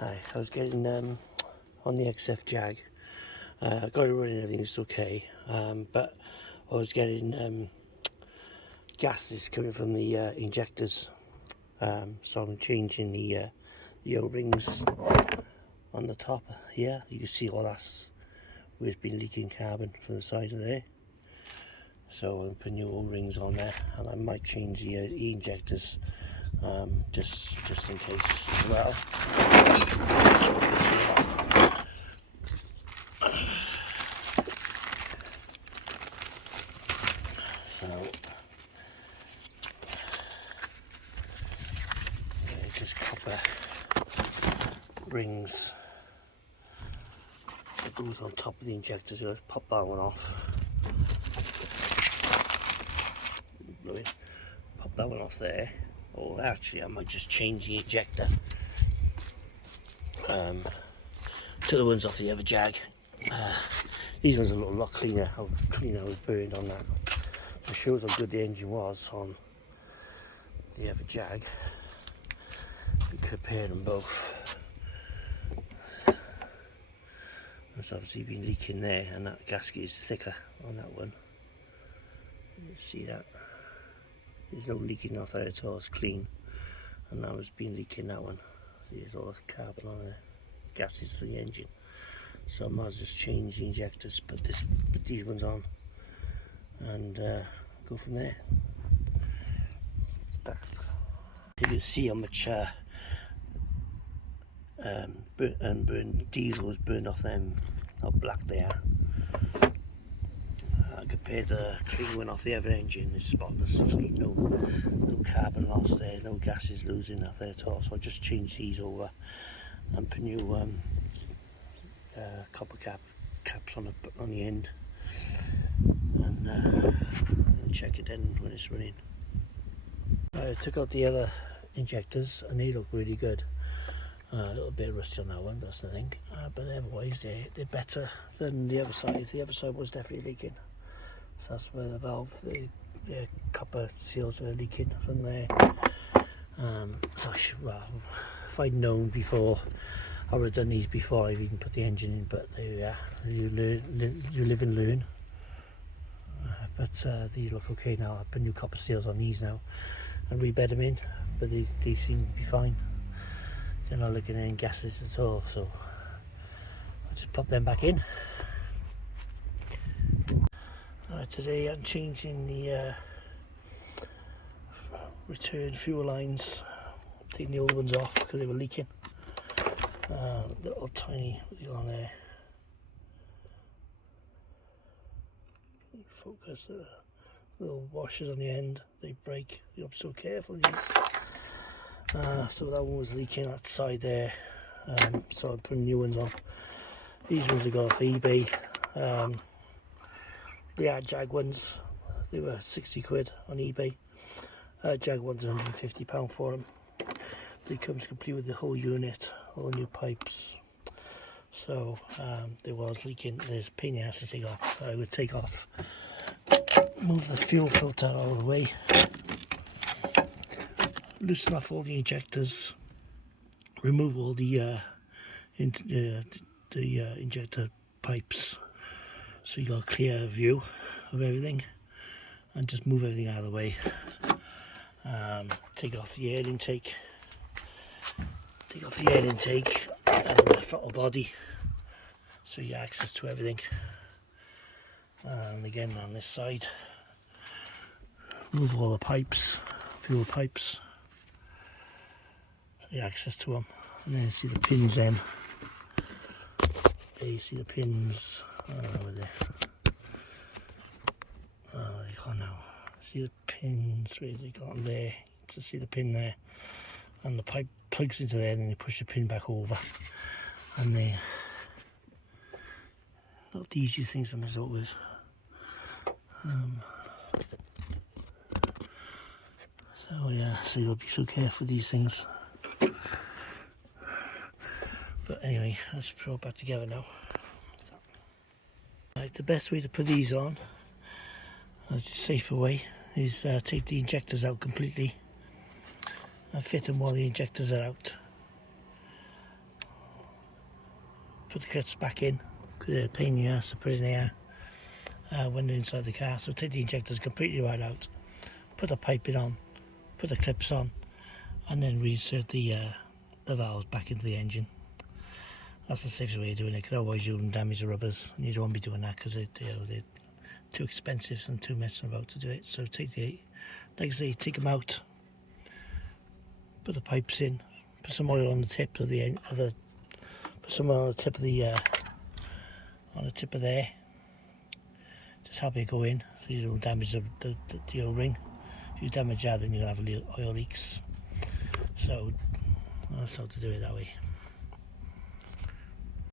Hi, I was getting on the XF Jag. I got it running, everything's okay, but I was getting gases coming from the injectors, so I'm changing the O-rings on the top here. You can see all that's where it's been leaking carbon from the side of there, so I'm putting new O-rings on there, and I might change the injectors just in case as well. So just copper rings that goes on top of the injector, so let's pop that one off. Pop that one off there. Or actually I might just change the injector to the ones off the other Jag. These ones are a lot cleaner, how clean I was burned on that. It shows how good the engine was on the other Jag. We compare them both. It's obviously been leaking there, and that gasket is thicker on that one. You see that? There's no leaking off there at all, it's clean. And now it's been leaking that one. There's all the carbon on there, gases for the engine. So I might as well just change the injectors, put these ones on, and go from there. You can see how much unburned diesel was burned off them, how black they are. Compared to the clean one off the other engine, it's spotless, clean, no carbon loss there, no gases losing off there at all. So I'll just change these over and put new copper caps on the end, and check it in when it's running. I took out the other injectors and they look really good. A little bit rusty on that one, but that's nothing. But otherwise they're better than the other side. The other side was definitely leaking. So that's where the valve, the copper seals were leaking from there. So if I'd known before, I would have done these before I've even put the engine in. But there we are. You live and learn. But these look okay now. I put new copper seals on these now and rebed them in, but they seem to be fine. They're not looking at any gases at all, so I'll just pop them back in. Today I'm changing the return fuel lines, taking the old ones off because they were leaking. Little tiny, on there. Focus, little washers on the end, they break. You have to be so careful these. So that one was leaking that side there, so I'm putting new ones on. These ones I got off eBay. They are Jag ones, they were 60 quid on eBay. Jag ones are £150 for them. They comes complete with the whole unit, all new pipes. So there was leaking. There's a pain in the ass to take off. I would take off, move the fuel filter out of the way, loosen off all the injectors, remove all the injector pipes, so you got a clear view of everything, and just move everything out of the way. Take off the air intake, and the throttle body, so you have access to everything. And again on this side, remove all the pipes, fuel pipes, so you have access to them. And then you see the pins then. There you see the pins. Where they? They can't now. See the pins, where they got them there. To see the pin there. And the pipe plugs into there, and then you push the pin back over. And they not the easiest things to mess up with. So yeah, so you'll be so careful with these things. But anyway, let's put it back together now. So, right, the best way to put these on, a safer way, is take the injectors out completely and fit them while the injectors are out. put the clips back in, the pain in the ass to put in here when they're inside the car. So take the injectors completely right out, put the piping on, put the clips on, and then reinsert the valves back into the engine. That's the safest way of doing it, because otherwise you'll damage the rubbers, and you don't want to be doing that because they're too expensive and too messing about to do it. So take the, like I say, take them out, put the pipes in, put some oil on the tip of the put some on the tip of the there. Just help it go in so you don't damage the O-ring. If you damage that, then you're gonna have oil leaks. So that's how to do it that way.